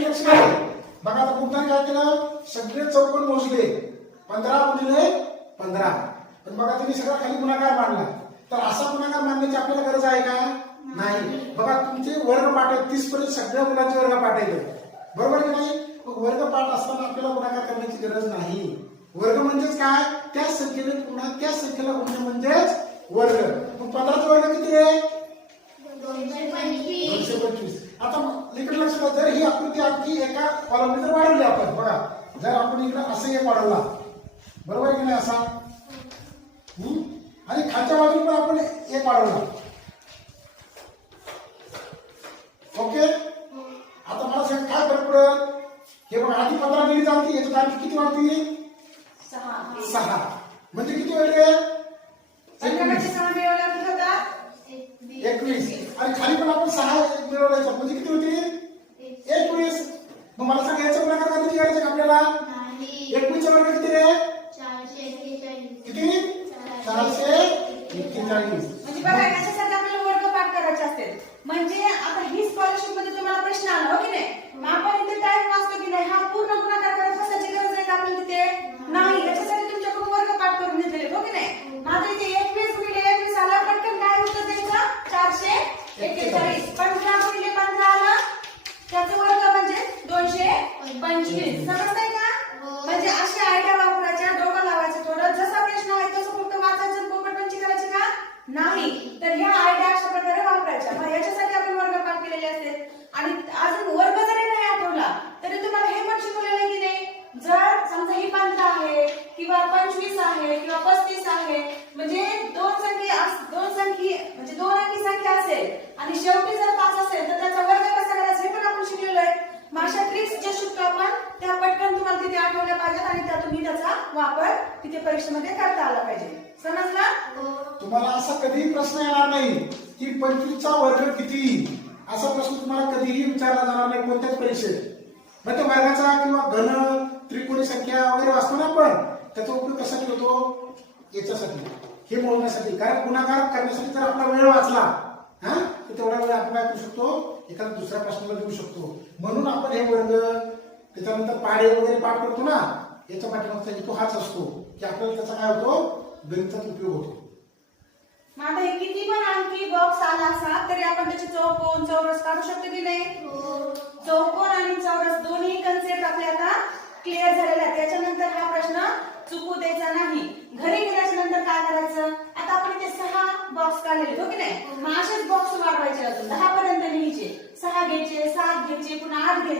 इकडे लक्ष द्या बघा. आता गुप्ताने काय केलं, सगळे चौकोन मोजले, 15 गुणिले 15. पण बघा तुम्ही सगळा खाली गुणाकार मांडला. तर असा गुणाकार मांडण्याची आपल्याला गरज आहे का? नाही. बघा तुमचे वर्गपाठ आहेत 30 पर्यंत सगळ्या मुलांचे वर्गपाठ आहेत, बरोबर की नाही? वर्गपाठ असताना आपल्याला गुणाकार करण्याची गरज नाही. वर्ग म्हणजेच काय, त्या संख्येने पुन्हा त्या संख्येला गुणणे म्हणजेच वर्ग. मग 15चा वर्ग किती आहे? 225. आता इकडे लक्ष द्या, जर ही आकृती आणखी एका कॉलमने जर वाढवली आपण, बघा जर आपण इकडे असं एक वाढवला, बरोबर की नाही, असा आणि खालच्या बाजूला पण आपण एक वाढवला. ओके. आता मला सांग काय फरक पडेल? हे बघा आधी 15 दिली जाते, याच्यात आणखी किती वाढतील? 6. म्हणजे किती वेळ? 21. आणि खाली पण आपण 6 मिळवल्याचं म्हणजे किती होतील? 21. मग मला सांग याचा गुणाकार कधी करायचा आपल्याला? 21 चा वर्ग किती रे? 441. किती? 441. म्हणजे बघा याच्यासाठी आपल्याला वर्गपाठ करायचे असते. म्हणजे आता ही स्कॉलरशिप मध्ये तुम्हाला प्रश्न आला हो की नाही, मग आपण इथे टाइम वाचतो की नाही, हा पूर्ण गुणाकार करत बसायची गरज आहे का आपल्याला तिथे? नाही. याच्यासाठी तुमच्याकडून वर्गपाठ करून घेतलेले हो की नाही. आता इथे 21 गुणिले 21 आला, पटकन काय उत्तर द्यायचं? 441. 15 गुणिले 15 आला, त्याचा वर्ग म्हणजे 225. समजतंय का? म्हणजे अशी आयडिया वापरायच्या, डोकं लावायचं थोडं. जसा प्रश्न आहे तसं फक्त वाचायचं, पोपटपंची करायची का? नाही. तर ह्या आयडिया अशा प्रकारे वापरायच्या. मग याच्यासाठी आपण वर्गपाठ केलेले असते. आणि अजून वर्ग जरी नाही आठवला तरी तुम्हाला हे पण शिकवलेलं की नाही, जर समजा ही 15 आहे किंवा 25 आहे किंवा 35 आहे, म्हणजे दोन म्हणजे दोन अंकी संख्या असेल आणि शेवटी जर 5 असेल तर त्याचा वर्ग कसा करायचा हे पण आपण शिकलेलो आहे. मग अशा ट्रिक्स ज्या शिकतो आपण त्या पटकन तुम्हाला तिथे आठवल्या पाहिजेत आणि त्यातून त्याचा वापर तिथे परीक्षेमध्ये करता आला पाहिजे. समजलं? तुम्हाला असा कधीही प्रश्न येणार नाही की 25 चा वर्ग किती, असा प्रश्न तुम्हाला कधीही विचारला जाणार नाही कोणत्याच परीक्षेत. मग त्या वर्गाचा किंवा घन त्रिकोणी संख्या वगैरे वाचतो ना आपण, त्याचा उपयोग कशासाठी होतो? याच्यासाठी, हे मोजण्यासाठी. कारण गुणाकार करण्यासाठी जर आपला वेळ वाचला तर तेवढा वेळ आपण काय करू शकतो, एखाद्या दुसऱ्या प्रश्नाला देऊ शकतो. म्हणून आपण हे वर्ग त्याच्यानंतर पाढे वगैरे पाठ करतो ना, याच्या पाठीमागचा हेतू हाच असतो की आपल्याला त्याचा काय होतो, गणितात उपयोग होतो. मग आता हे किती पण आणखी बॉक्स आला असा तरी आपण त्याचे चौकोन चौरस काढू शकतो की नाही? चौकोन आणि चौरस दोन्ही कन्सेप्ट आपल्या आता क्लिअर झालेला आहे. त्याच्यानंतर हा प्रश्न चुकू द्यायचा नाही. घरी गेल्याच्या नंतर काय करायचं, आता आपण इथे 6 बॉक्स काढलेले हो की नाही, मग असेच बॉक्स वाढवायचे, अजून 10 पर्यंत लिहायचे. 6 घ्यायचे, 7 घ्यायचे, पुन्हा 8 घ्यायचे,